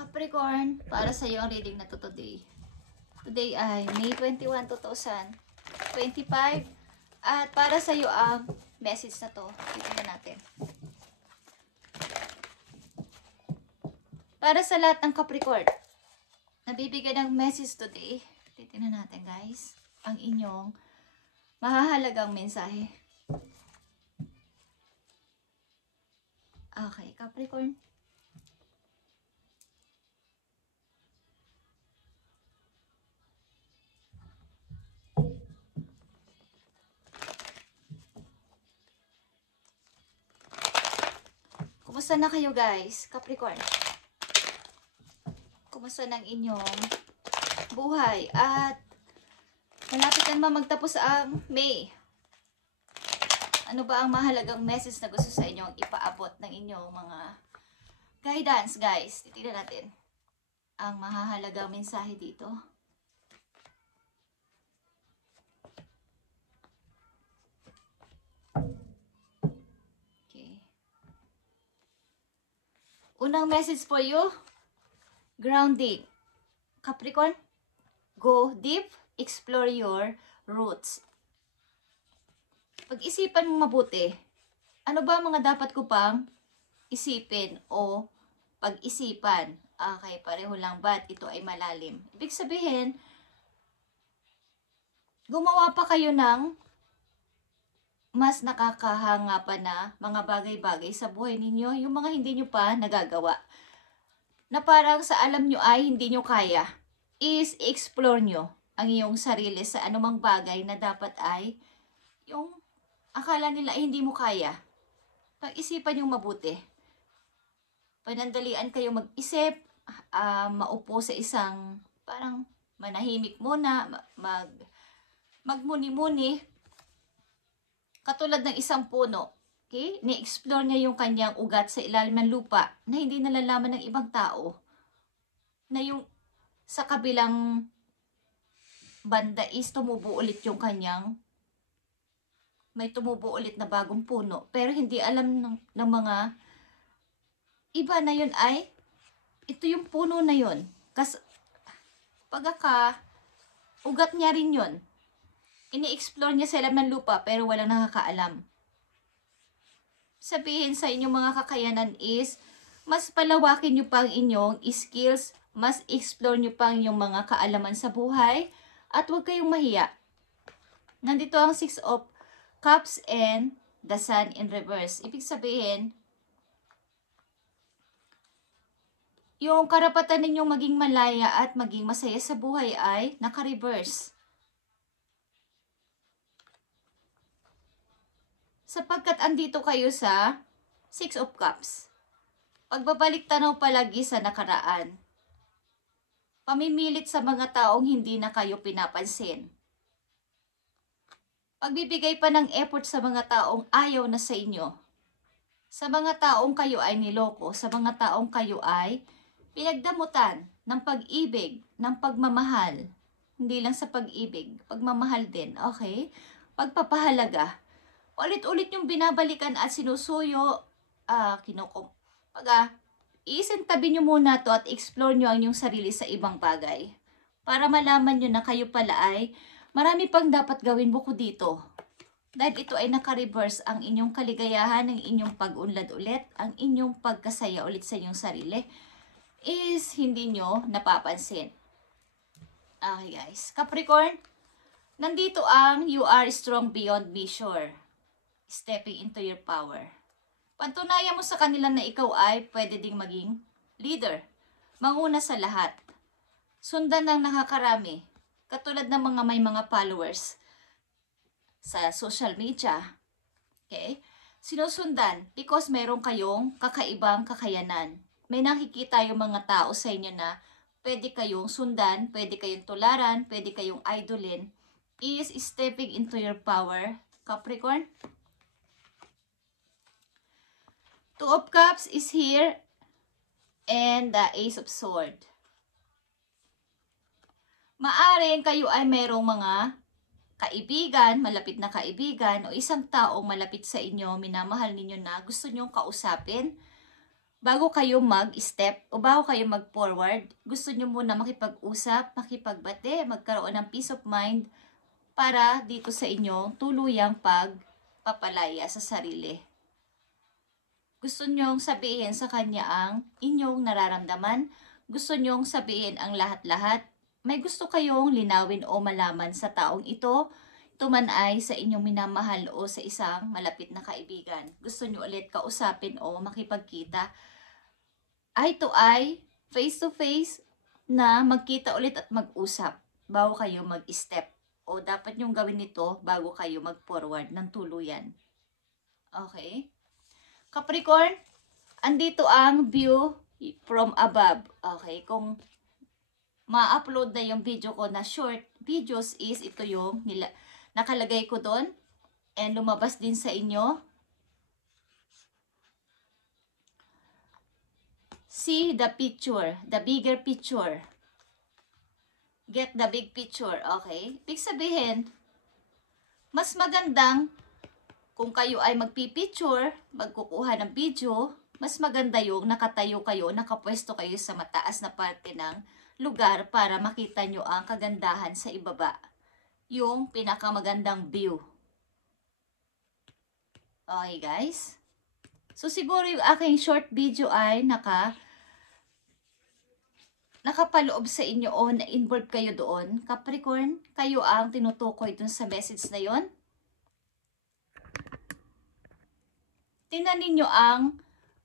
Capricorn, para sa iyo ang reading na to today. Today ay May 21, 2025. At para sa iyo ang message na to. Tingnan natin. Para sa lahat ng Capricorn, nabibigyan ng message today. Tingnan natin guys. Ang inyong mahahalagang mensahe. Okay, Capricorn. Kumusta na kayo guys, Capricorn? Kumusta ng inyong buhay? At malapit na magtapos ang May. Ano ba ang mahalagang message na gusto sa inyong ipaabot ng inyong mga guidance guys? Titignan natin ang mahahalagang mensahe dito. Unang message for you, grounding. Capricorn, go deep, explore your roots. Pag-isipan mo mabuti, ano ba mga dapat ko pang isipin o pag-isipan? Okay, pareho lang ba't ito ay malalim? Ibig sabihin, gumawa pa kayo ng mas nakakahanga pa na mga bagay-bagay sa buhay ninyo, yung mga hindi nyo pa nagagawa. Na parang sa alam nyo ay hindi nyo kaya, is explore nyo ang iyong sarili sa anumang bagay na dapat ay yung akala nila ay hindi mo kaya. Pag-isipan yung mabuti. Panandalian kayo mag-isip, maupo sa isang parang manahimik muna, magmuni-muni. Katulad ng isang puno, okay? Ni-explore niya yung kanyang ugat sa ilalim ng lupa na hindi nalalaman ng ibang tao. Na yung sa kabilang banda is tumubo ulit yung kanyang, may tumubo ulit na bagong puno. Pero hindi alam ng mga iba na yun ay, ito yung puno na yun. Kasi ugat niya rin yun. Ini-explore niya sa ilalim ng lupa pero walang nakakaalam. Sabihin sa inyong mga kakayanan is, mas palawakin nyo pang inyong skills, mas explore nyo pang yung mga kaalaman sa buhay, at huwag kayong mahiya. Nandito ang 6 of Cups and the Sun in reverse. Ibig sabihin, yung karapatan ninyong maging malaya at maging masaya sa buhay ay naka-reverse. Sapagkat andito kayo sa 6 of Cups. Pagbabalik tanaw palagi sa nakaraan. Pamimilit sa mga taong hindi na kayo pinapansin. Pagbibigay pa ng effort sa mga taong ayaw na sa inyo. Sa mga taong kayo ay niloko, sa mga taong kayo ay pinagdamutan ng pag-ibig, ng pagmamahal. Hindi lang sa pag-ibig, pagmamahal din, okay? Pagpapahalaga. Ulit-ulit yung binabalikan at sinusuyo, isintabi nyo muna to at explore nyo ang inyong sarili sa ibang bagay. Para malaman nyo na kayo pala ay marami pang dapat gawin bukod dito. Dahil ito ay naka-reverse ang inyong kaligayahan, ang inyong pag-unlad ulit, ang inyong pagkasaya ulit sa inyong sarili is hindi nyo napapansin. Okay guys, Capricorn, nandito ang you are strong beyond measure. Stepping into your power. Patunayan mo sa kanila na ikaw ay pwede ding maging leader. Manguna sa lahat. Sundan ng nakakarami. Katulad ng mga may mga followers sa social media. Okay? Sinusundan because meron kayong kakaibang kakayanan. May nakikita yung mga tao sa inyo na pwede kayong sundan, pwede kayong tularan, pwede kayong idolin. Is stepping into your power, Capricorn. 2 of Cups is here and the Ace of Swords. Maaring kayo ay mayroong mga kaibigan, malapit na kaibigan o isang taong malapit sa inyo, minamahal ninyo na gusto nyong kausapin bago kayo mag-step o bago kayo mag-forward, gusto nyo muna makipag-usap, makipagbate, magkaroon ng peace of mind para dito sa inyong tuluyang pagpapalaya sa sarili. Gusto nyong sabihin sa kanya ang inyong nararamdaman, gusto nyong sabihin ang lahat-lahat, may gusto kayong linawin o malaman sa taong ito man ay sa inyong minamahal o sa isang malapit na kaibigan. Gusto nyo ulit kausapin o makipagkita. Eye to eye, face to face, na magkita ulit at mag-usap bago kayo mag-step. O dapat nyong gawin ito bago kayo mag-forward ng tuluyan. Okay? Capricorn, andito ang view from above. Okay? Kung ma-upload na yung video ko na short videos is ito yung nakalagay ko doon and lumabas din sa inyo. See the picture, the bigger picture. Get the big picture, okay? Ibig sabihin, mas magandang kung kayo ay magpipicture, magkukuha ng video, mas maganda yung nakatayo kayo, nakapwesto kayo sa mataas na parte ng lugar para makita nyo ang kagandahan sa ibaba. Yung pinakamagandang view. Okay guys? So siguro yung aking short video ay nakapaloob sa inyo o na-involve kayo doon. Capricorn, kayo ang tinutukoy dun sa message na yon. Tingnan ninyo ang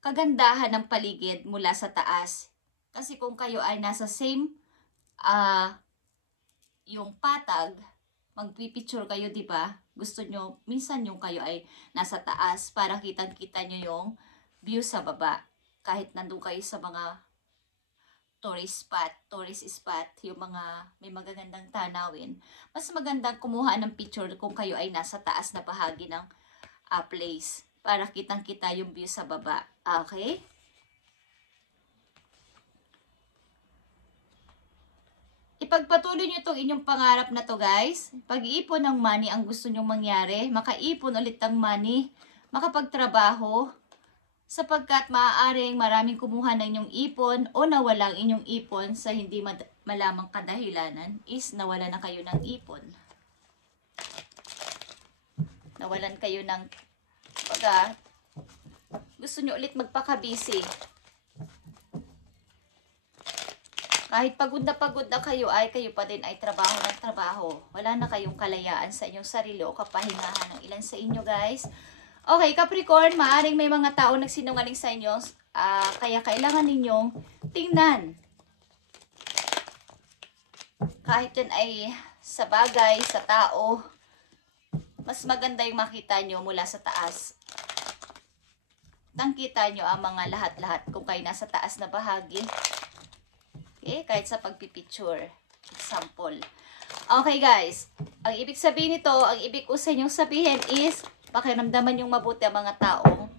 kagandahan ng paligid mula sa taas. Kasi kung kayo ay nasa same yung patag, magpipicture kayo, di ba? Gusto nyo, minsan yung kayo ay nasa taas para kitang-kita nyo yung view sa baba. Kahit nandun kayo sa mga tourist spot, yung mga may magagandang tanawin. Mas magandang kumuha ng picture kung kayo ay nasa taas na bahagi ng place. Para kitang-kita yung view sa baba. Okay? Ipagpatuloy nyo itong inyong pangarap na to guys. Pag-iipon ng money ang gusto nyong mangyari. Makaipon ulit ng money. Makapagtrabaho. Sapagkat maaaring maraming kumuha ng inyong ipon o nawalang inyong ipon sa hindi malamang kadahilanan is nawala na kayo ng ipon. Nawalan kayo ng gusto nyo ulit magpaka-busy. Kahit pagod na kayo ay kayo pa din ay trabaho ng trabaho. Wala na kayong kalayaan sa inyong sarili o kapahingahan ng ilan sa inyo guys. Okay, Capricorn, maaring may mga tao nagsinungaling sa inyo. Kaya kailangan ninyong tingnan. Kahit yan ay sa bagay, sa tao, mas maganda yung makita nyo mula sa taas. Tangkita nyo ang mga lahat-lahat kung kayo nasa taas na bahagi. Okay, kahit sa pagpipicture. Example. Okay guys, ang ibig sabihin nito, ang ibig ko sa inyong sabihin is, pakiramdaman yung mabuti ang mga taong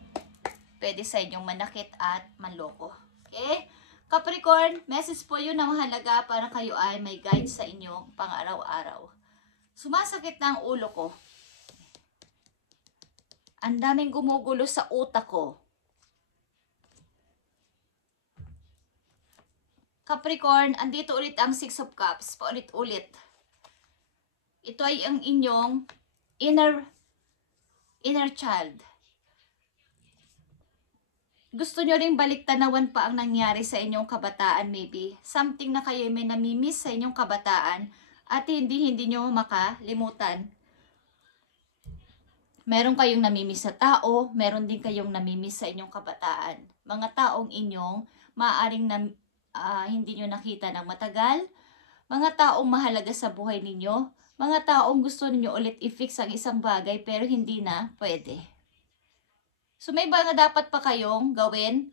pwede sa inyong manakit at manloko. Okay? Capricorn, message po yun na mahalaga para kayo ay may guide sa inyong pang-araw-araw. Sumasakit na ang ulo ko. Ang daming gumugulo sa utak ko. Capricorn, andito ulit ang Six of Cups. Paulit-ulit. Ito ay ang inyong inner child. Gusto nyo rin baliktanawan pa ang nangyari sa inyong kabataan maybe. Something na kayo may namimiss sa inyong kabataan at hindi nyo makalimutan. Meron kayong namimiss sa tao, meron din kayong namimiss sa inyong kabataan. Mga taong inyong maaaring hindi nyo nakita ng matagal, mga taong mahalaga sa buhay ninyo, mga taong gusto niyo ulit i-fix ang isang bagay pero hindi na pwede. So may mga dapat pa kayong gawin.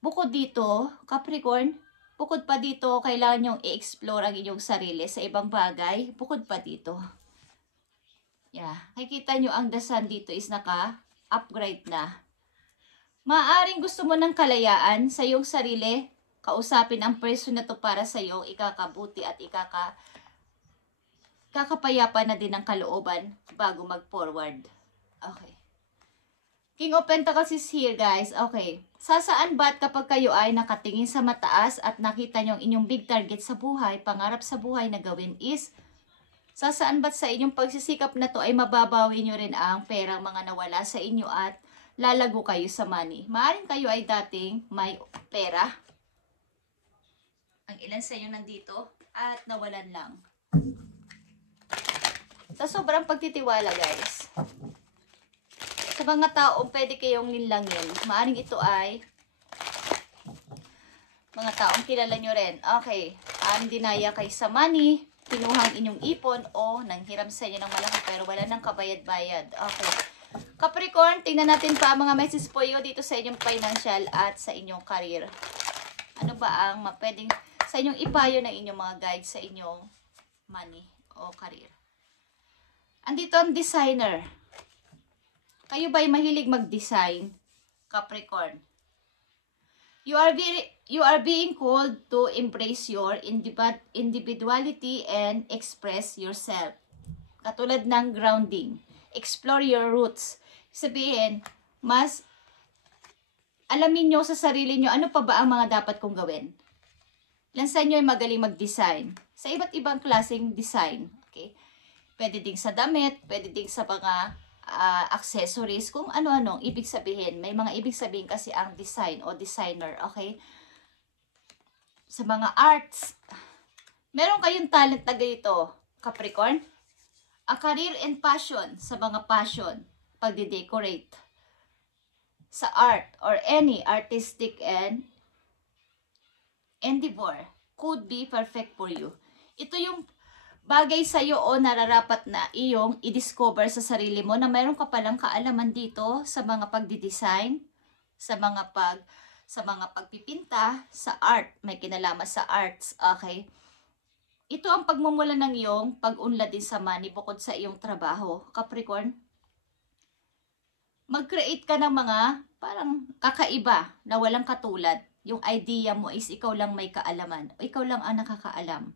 Bukod dito, Capricorn, bukod pa dito, kailangan nyong i-explore ang inyong sarili sa ibang bagay. Bukod pa dito. Yeah, nakikita nyo ang dasan dito is naka-upgrade na. Maaaring gusto mo ng kalayaan sa iyong sarili, kausapin ang person na to para sa iyo, ikakabuti at kakapayapa na din ang kalooban bago mag-forward. Okay. King of Pentacles is here, guys. Okay. Sasaan ba't kapag kayo ay nakatingin sa mataas at nakita nyo ang inyong big target sa buhay, pangarap sa buhay na gawin is, sasaan ba't sa inyong pagsisikap na to ay mababawi nyo rin ang perang mga nawala sa inyo at lalago kayo sa money. Maaring kayo ay dating may pera. Ang ilan sa inyo nandito at nawalan lang. Sa sobrang pagtitiwala, guys. Sa mga taong pwede kayong linlangin, maaring ito ay mga taong kilala nyo rin. Okay, dinaya kayo sa money, kinuhang inyong ipon o nanghiram sa inyo ng malaki pero wala nang kabayad-bayad. Okay. Capricorn, tingnan natin pa mga messages po yun dito sa inyong financial at sa inyong career. Ano ba ang pwedeng sa inyong ipayo ng inyong mga guides sa inyong money o career? Andito ang designer. Kayo ba'y mahilig mag-design? Capricorn. You are being called to embrace your individuality and express yourself. Katulad ng grounding. Explore your roots. Sabihin, mas alamin nyo sa sarili nyo, ano pa ba ang mga dapat kong gawin? Ilan sa inyo ay magaling mag-design? Sa iba't ibang klaseng design. Okay? Pwede ding sa damit, pwede ding sa mga accessories, kung ano-ano ibig sabihin. May mga ibig sabihin kasi ang design o designer, okay? Sa mga arts, meron kayong talent na ganito, Capricorn. A career and passion, sa mga passion, pagde-decorate. Sa art or any artistic and endeavor could be perfect for you. Ito yung bagay sa iyo o nararapat na iyong i-discover sa sarili mo na mayroon ka palang kaalaman dito sa mga pagdi-design, sa mga pagpipinta, sa art, may kinalaman sa arts, okay? Ito ang pagmumula ng iyong pag-unlad din sa money bukod sa iyong trabaho, Capricorn. Mag-create ka ng mga parang kakaiba na walang katulad. Yung idea mo is ikaw lang may kaalaman o ikaw lang ang nakakaalam.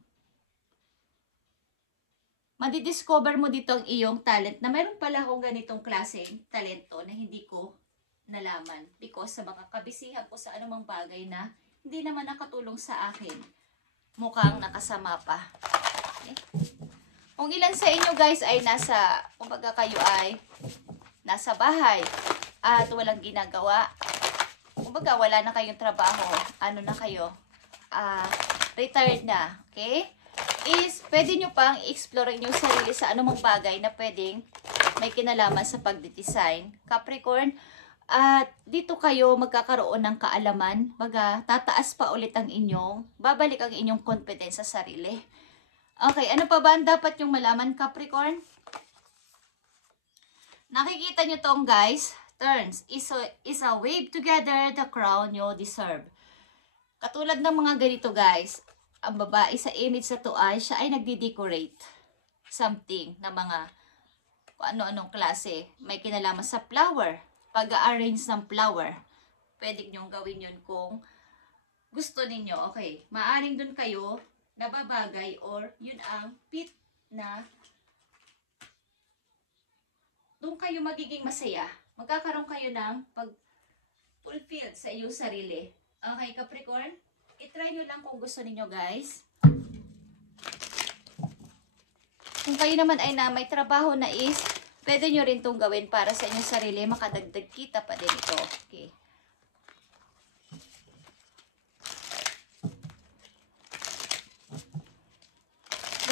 Madidiscover mo dito ang iyong talent na mayroon pala akong ganitong klaseng talento na hindi ko nalaman because sa mga kabisihan ko sa anumang bagay na hindi naman nakatulong sa akin. Mukhang nakasama pa. Okay? Kung ilan sa inyo guys ay kumbaga kayo ay nasa bahay at walang ginagawa, kumbaga wala na kayong trabaho, ano na kayo, retired na, okay? Is pwede nyo pang i-explore yung sarili sa anumang bagay na pwedeng may kinalaman sa pagdidesign, Capricorn. At dito kayo magkakaroon ng kaalaman, baga tataas pa ulit ang babalik ang inyong confidence sa sarili. Okay, ano pa ba ang dapat yung malaman, Capricorn? Nakikita nyo tong guys, turns is a wave together the crown you deserve. Katulad ng mga ganito guys, ang babae sa image na to siya ay nagdi-decorate something na mga kung ano-anong klase. May kinalaman sa flower, pag-arrange ng flower. Pwede nyong gawin yun kung gusto ninyo. Okay, maaring dun kayo nababagay or yun ang fit na dun kayo magiging masaya. Magkakaroon kayo ng pag-fulfill sa iyong sarili. Okay, Capricorn? I-try nyo lang kung gusto niyo guys. Kung kayo naman ay may trabaho na is, pwede nyo rin itong gawin para sa inyong sarili. Makadagdag kita pa din ito. Okay.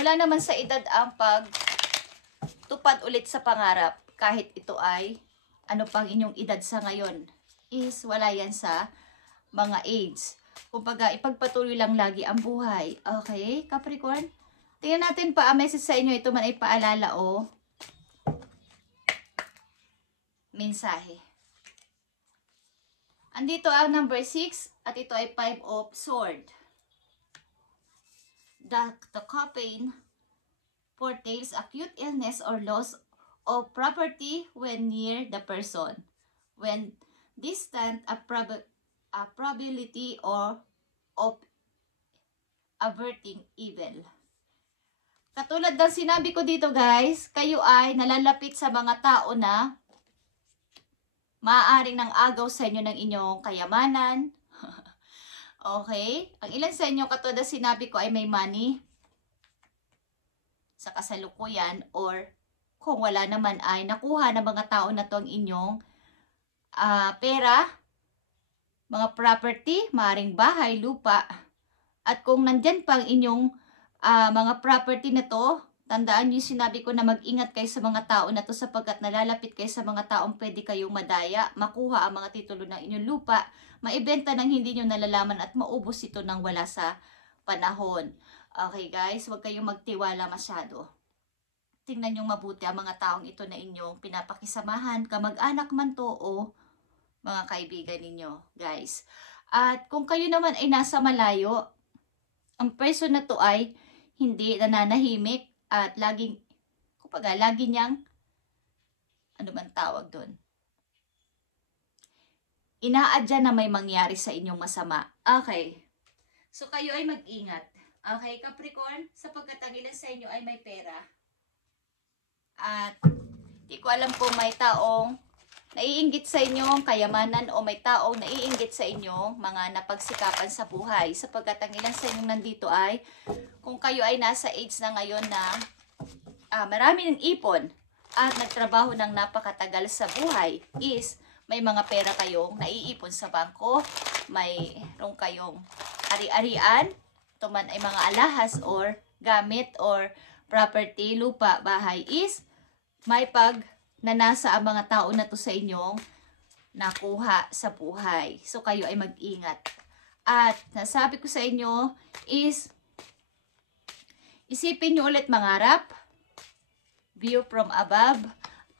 Wala naman sa edad ang pagtupad ulit sa pangarap. Kahit ito ay ano pang inyong edad sa ngayon. Is wala yan sa mga age. Kumbaga, ipagpatuloy lang lagi ang buhay. Okay, Capricorn? Tingnan natin pa ang message sa inyo. Ito man ay paalala o mensahe. Andito ang number 6 at ito ay 5 of sword. The coffin foretells acute illness or loss of property when near the person. When distant, a probability of averting evil. Katulad ng sinabi ko dito guys, kayo ay nalalapit sa mga tao na Maaaring nang agaw sa inyo ng inyong kayamanan. Okay? Ang ilan sa inyo, katulad sinabi ko, ay may money sa kasalukuyan, or kung wala naman ay nakuha ng mga tao na to ang inyong pera, mga property, maaaring bahay, lupa. At kung nandyan pa ang inyong mga property na to, tandaan niyo sinabi ko na mag-ingat kayo sa mga tao na to sapagkat nalalapit kayo sa mga taong pwede kayong madaya, makuha ang mga titulo ng inyong lupa, maibenta ng hindi nyo nalalaman at maubos ito nang wala sa panahon. Okay guys, huwag kayong magtiwala masyado. Tingnan nyo mabuti ang mga taong ito na inyong pinapakisamahan, kamag-anak man to o mga kaibigan ninyo guys. At kung kayo naman ay nasa malayo, ang person na to ay hindi nananahimik at lagi niyang, ano man tawag doon, inaadya na may mangyari sa inyong masama. Okay. So kayo ay mag-ingat. Okay, Capricorn, sapagkat ang ilan sa inyo ay may pera. At di ko alam kung may taong naiinggit sa inyong kayamanan o may taong naiinggit sa inyong mga napagsikapan sa buhay. Sapagkat ang ilan sa inyong nandito ay, kung kayo ay nasa age na ngayon na marami ng ipon at nagtrabaho ng napakatagal sa buhay, is may mga pera kayong naiipon sa bangko, mayroong kayong ari-arian, ito man ay mga alahas or gamit or property, lupa, bahay, is may nanasa ang mga tao na to sa inyong nakuha sa buhay. So kayo ay mag-ingat. At nasabi ko sa inyo is isipin nyo ulit mangarap, view from above,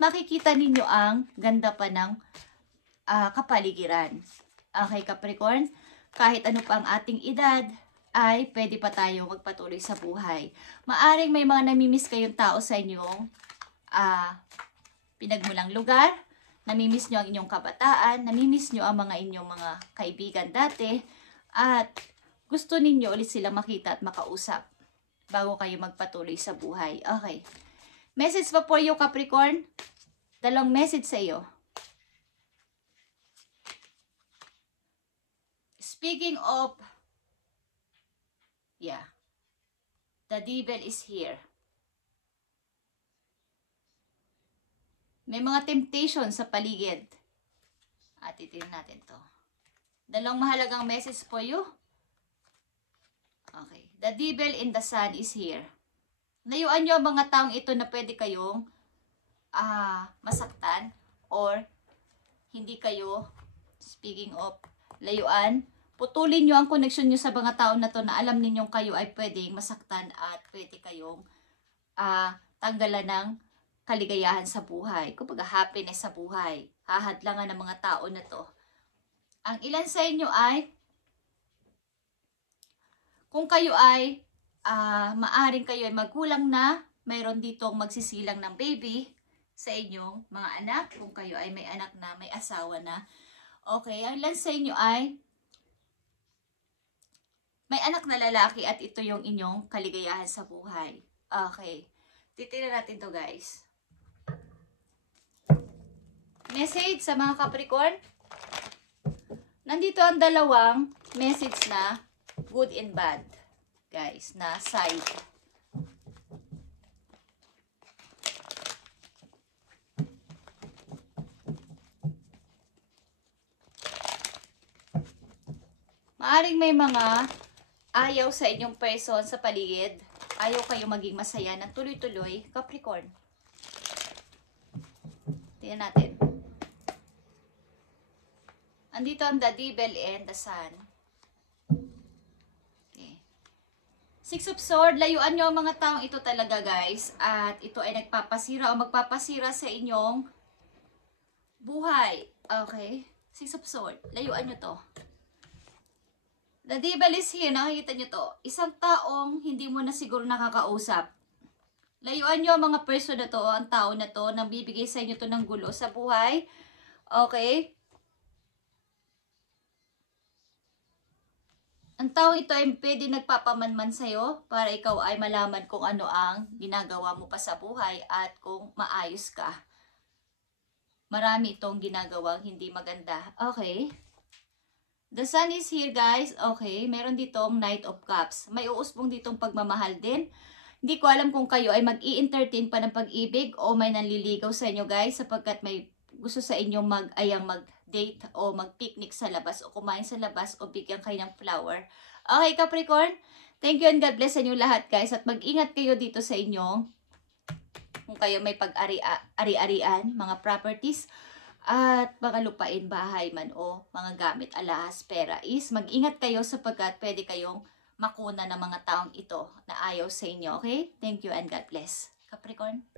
makikita ninyo ang ganda pa ng kapaligiran. Okay, Capricorn? Kahit ano pa ang ating edad, ay pwede pa tayo magpatuloy sa buhay. Maaring may mga namimiss kayong tao sa inyong pinagmulang lugar, namimiss nyo ang inyong kabataan, namimiss nyo ang mga inyong mga kaibigan dati, at gusto ninyo ulit silang makita at makausap bago kayo magpatuloy sa buhay. Okay. Message pa for you, Capricorn? Dalawang message sa iyo. Speaking of, the devil is here. May mga temptation sa paligid. At titignan natin to. Dalawang mahalagang message for you. Okay. The devil in the sun is here. Layuan nyo ang mga taong ito na pwede kayong masaktan or hindi kayo, speaking of layuan, putulin nyo ang connection nyo sa mga tao na to na alam ninyong kayo ay pwedeng masaktan at pwede kayong tanggalan ng kaligayahan sa buhay. Kumbaga happiness sa buhay. Hahadlangan ng mga tao na to. Ang ilan sa inyo ay, kung kayo ay maaring kayo ay magulang na, mayroon ditong magsisilang ng baby sa inyong mga anak. Kung kayo ay may anak na, may asawa na. Okay, ang ilan sa inyo ay may anak na lalaki at ito yung inyong kaligayahan sa buhay. Okay. Titignan natin to guys. Message sa mga Capricorn. Nandito ang dalawang message na good and bad. Guys, na side. Maaring may mga ayaw sa inyong person sa paligid. Ayaw kayo maging masaya ng tuloy-tuloy, Capricorn. Tingnan natin. Andito ang the devil and the sun. Okay. Six of Swords, layuan nyo ang mga taong ito talaga guys. At ito ay nagpapasira o magpapasira sa inyong buhay. Okay. Six of Swords, layuan nyo to. The devil is here, nakikita nyo to. Isang taong hindi mo na siguro nakakausap. Layuan nyo ang mga person na to, ang tao na to, nang bibigay sa inyo to ng gulo sa buhay. Okay? Ang taong ito ay pwede nagpapamanman sa'yo para ikaw ay malaman kung ano ang ginagawa mo pa sa buhay at kung maayos ka. marami itong ginagawang hindi maganda. Okay. The Sun is here, guys. Okay, meron ditong Knight of Cups. May uusbong ditong pagmamahal din. Hindi ko alam kung kayo ay mag-i-entertain pa ng pag-ibig o may nanliligaw sa inyo, guys, sapagkat may gusto sa inyo mag-date o mag-picnic sa labas o kumain sa labas o bigyan kayo ng flower. Okay, Capricorn? Thank you and God bless sa inyo lahat, guys. At mag-ingat kayo dito sa inyo kung kayo may pag-ari-arian, mga properties, at mga lupain, bahay man o mga gamit, alahas, pera, is mag-ingat kayo sapagkat pwede kayong makuna ng mga taong ito na ayaw sa inyo, okay? Thank you and God bless. Capricorn?